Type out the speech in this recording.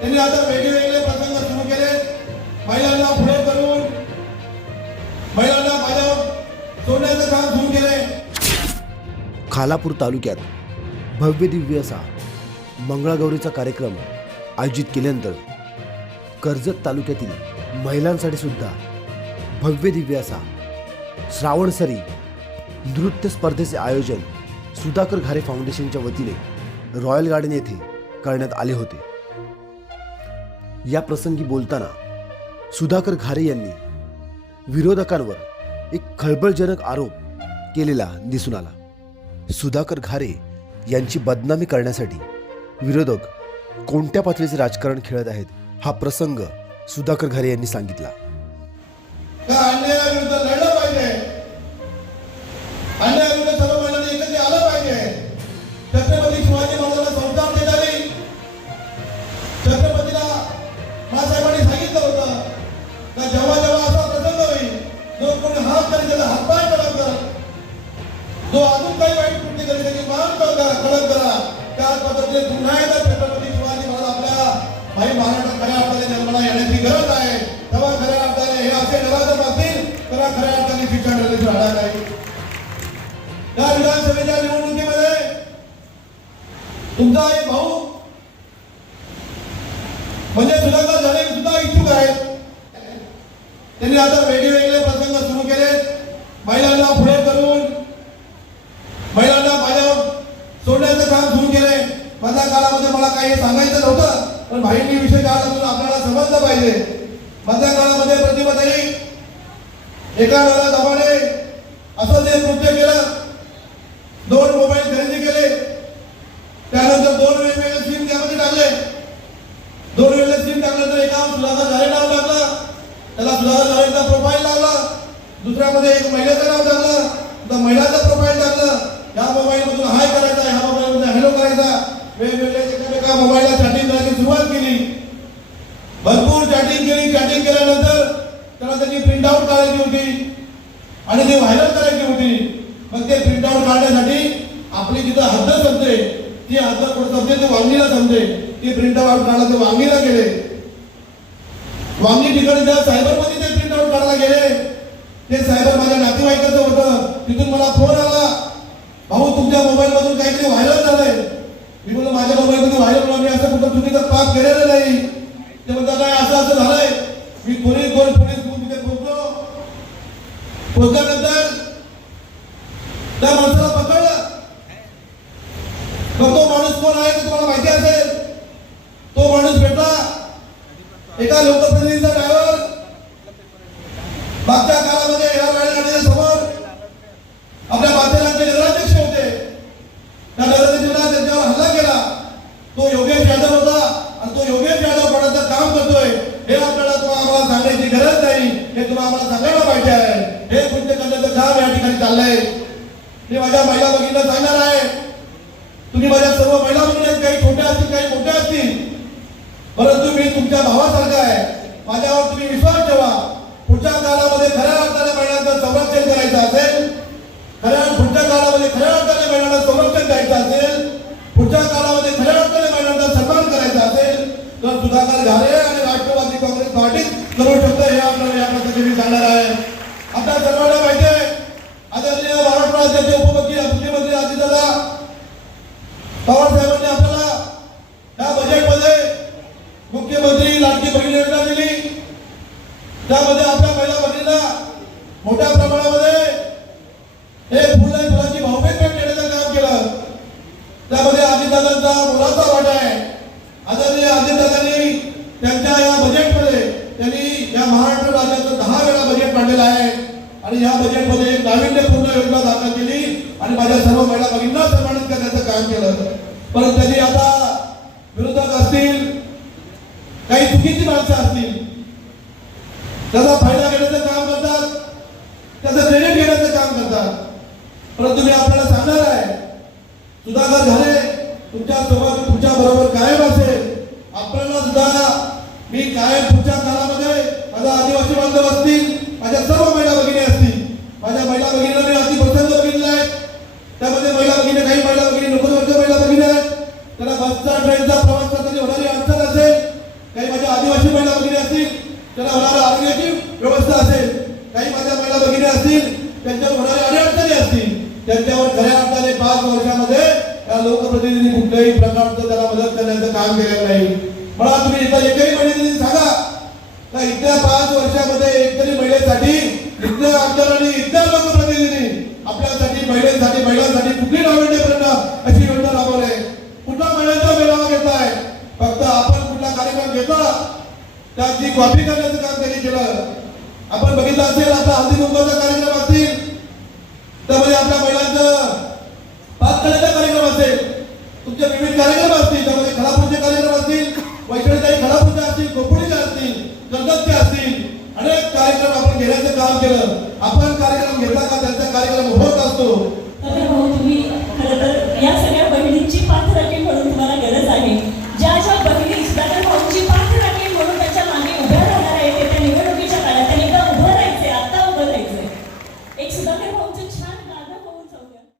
त्यांनी आता वेगवेगळे प्रसंग सुरू केले. महिलांना पुढे करून महिलांना माझ्या सोडण्याचं काम सुरू केले खालापूर तालुक्यात भव्य दिव्य असा मंगळागौरीचा कार्यक्रम आयोजित केल्यानंतर कर्जत तालुक्यातील महिलांसाठी सुद्धा भव्य दिव्य असा श्रावणसरी नृत्य स्पर्धेचे आयोजन सुधाकर घारे फाउंडेशनच्या वतीने रॉयल गार्डन येथे करण्यात आले होते. या प्रसंगी बोलताना सुधाकर घारे यांनी विरोधकांवर एक खळबळजनक आरोप केलेला दिसून आला. सुधाकर घारे यांची बदनामी करण्यासाठी विरोधक कोणत्या पातळीचे राजकारण खेळत आहेत हा प्रसंग सुधाकर घारे यांनी सांगितला. जो अजून काही वाईट कृती करेल त्याची मान करा कडक करा. त्या पद्धतीने पुन्हा एकदा छत्रपती शिवाजी महाराज आपल्या भाई महाराष्ट्र खऱ्या अर्थाने जन्माला येण्याची गरज आहे. तेव्हा खऱ्या अर्थाने हे असे नराधम असतील तर खऱ्या अर्थाने शिक्षण राहणार नाही. त्या विधानसभेच्या निवडणुकीमध्ये तुमचा एक भाऊ म्हणजे सुधाकर झाले सुद्धा इच्छुक आहेत. त्यांनी आता वेगळे वेगळे प्रसंग सुरू केले महिलांना पुढे करून महिलांना माझ्या सोडण्याचं काम सुरू केले मधल्या काळामध्ये मला काही सांगायचं नव्हतं पण भाईंनी विषय काढला म्हणून आपल्याला समजलं पाहिजे. मधल्या काळामध्ये प्रतिभाताई एका वेळेला दाबाने असं ते कृत्य केलं दोन मोबाईल खरेदी केले त्यानंतर दोन वेगवेगळे सिम त्यामध्ये टाकले. दोन वेळेला सिम टाकल्यानंतर एका सुधाकर झाले नाव टाकलं त्याला सुधाकर झालेचा प्रोफाईल लावला दुसऱ्यामध्ये एक महिलेचं नाव टाकलं तर महिलाचं प्रोफाईल टाकलं. या मोबाईल मधून हाय करायचा ह्या मोबाईल मधून हॅलो वेगवेगळ्या वेगवेगळे एका मोबाईलला चॅटिंग करायची सुरुवात केली. भरपूर चॅटिंग केली. चॅटिंग केल्यानंतर त्याला त्याची प्रिंट आउट काढायची होती. आणि ती व्हायरल करायची होती. मग ते प्रिंट आउट काढण्यासाठी आपली जिथं हद्द समजे ती हद्द कुठं समजे ती वांगीला समजे ती प्रिंट आउट काढला ते वांगीला गेले. वांगी ठिकाणी त्या सायबरमध्ये ते प्रिंट आउट काढायला गेले. ते सायबर माझ्या नातेवाईकाचं होतं. तिथून मला फोन आला. भाऊ तुमच्या मोबाईलमधून काहीतरी व्हायरल माझ्या मोबाईल मध्ये व्हायरल मी असं कुठं चुकीचं पाप केलेलं नाही. ते म्हणतात काय असं असं झालंय. मी पोलीस दोन पोलीस तिथे पोहोचलो. पोहोचल्यानंतर त्या माणसाला पकडलं. मग तो माणूस कोण आहे ते तुम्हाला माहिती असेल. तो माणूस भेटला. एका लोकप्रतिनिधीचा ड्रायव्हर मागच्या काळामध्ये या गाडीच्या समोर आपल्या माथेरानचे नगराध्यक्ष होते त्या नगराध्यक्षाला त्यांच्यावर हल्ला केला तो योगेश यादव होता आणि तो योगेश यादव पडायचं काम करतोय हे आपल्याला तुम्हाला आम्हाला सांगण्याची गरज नाही हे तुम्हाला आम्हाला सांगायला पाहिजे आहे हे कृत्य काम या ठिकाणी चाललंय. मी माझ्या महिला भगिनीला सांगणार आहे. तुम्ही माझ्या सर्व महिला भगिनी काही छोट्या असतील काही मोठ्या असतील परंतु मी तुमच्या भावासारखा आहे. माझ्यावर तुम्ही विश्वास ठेवा. पुढच्या काळामध्ये खऱ्या अर्थाने महिलांचं संरक्षण करायचं असेल खऱ्या पुढच्या काळामध्ये खऱ्या अर्थाने महिलांना संरक्षण द्यायचं असेल पुढच्या काळामध्ये खऱ्या अर्थाने महिलांचा सन्मान करायचा असेल तर सुधाकर घारे आणि राष्ट्रवादी काँग्रेस पार्टीत करू शकतो हे आपल्याला या पद्धतीने सांगणार आहे. आता सर्वांना माहिती आहे राज्याचे उपमुख्य मुख्यमंत्री अजितदादा पवार साहेबांनी आपल्याला या बजेटमध्ये मुख्यमंत्री लाडकी बहीण योजना दिली. त्यामध्ये आपल्या महिला भगिनींना मोठ्या प्रमाणामध्ये हे फुल आणि फुलाची भावभेट देण्याचं काम केलं. त्यामध्ये अजितदादांचा मुलाचा वाटा आहे. आदरणीय अजितदादांनी त्यांच्या या बजेटमध्ये त्यांनी या महाराष्ट्र राज्याचं दहा वेळा बजेट मांडलेलं आहे. आणि या बजेटमध्ये नाविन्यपूर्ण योजना दाखल केली आणि माझ्या सर्व महिला भगिनींना सन्मानित करण्याचं काम केलं. परंतु त्यांनी आता विरोधक असतील काही चुकीची माणसं असतील त्याचा फायदा घेण्याचं काम करतात त्याचं क्रेडिट घेण्याचं काम करतात. परंतु मी आपल्याला सांगणार आहे सुधाकर झाले तुमच्यासोबत तुमच्या बरोबर कायम असेल. आपल्याला सुद्धा मी कायम पुढच्या काळामध्ये माझा आदिवासी बांधव असतील माझ्या सर्व लोकप्रतिनिधी कुठल्याही प्रकारचं त्याला मदत करण्याचं काम केलेलं नाही. मला तुम्ही इथं एकही महिलेने सांगा. का इथल्या पाच वर्षामध्ये एक तरी महिलेसाठी इथल्या आमदारांनी इथल्या लोकप्रतिनिधींनी आपल्यासाठी महिलेसाठी महिलांसाठी कुठली नाविन्यपूर्ण अशी योजना राबवली? कुठला महिलांचा मेळावा घेताय? फक्त आपण कुठला कार्यक्रम घेतो त्याची कॉपी करण्याचं काम त्यांनी केलं. आपण बघितलं असेल आता हल्दी कुंभाचा कार्यक्रम असतील. त्यामध्ये आपल्या महिलांचं